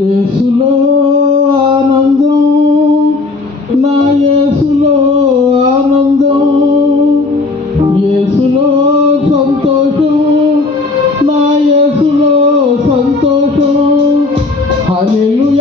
యేసులో ఆనందం నా యేసులో ఆనందం యేసులో సంతోషం నా యేసులో సంతోషం. హల్లెలూయా.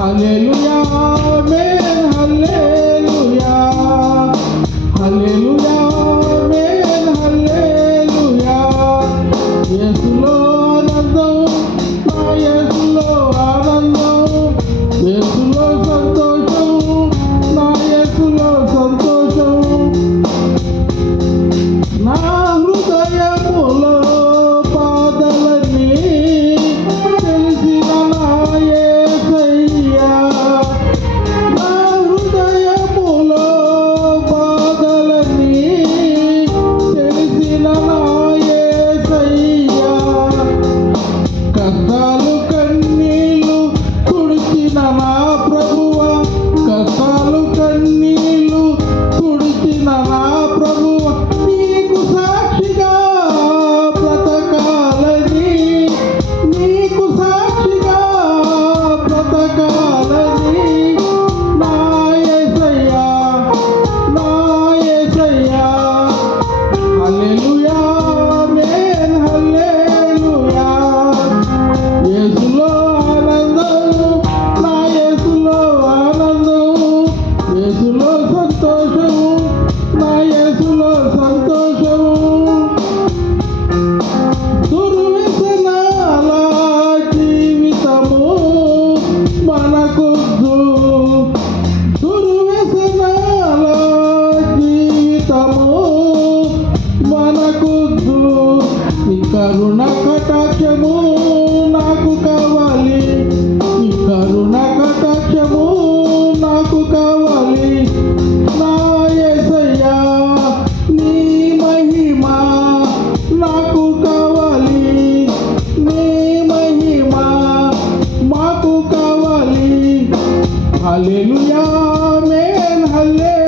Hallelujah. Amen. Hallelujah, amen, hallelujah.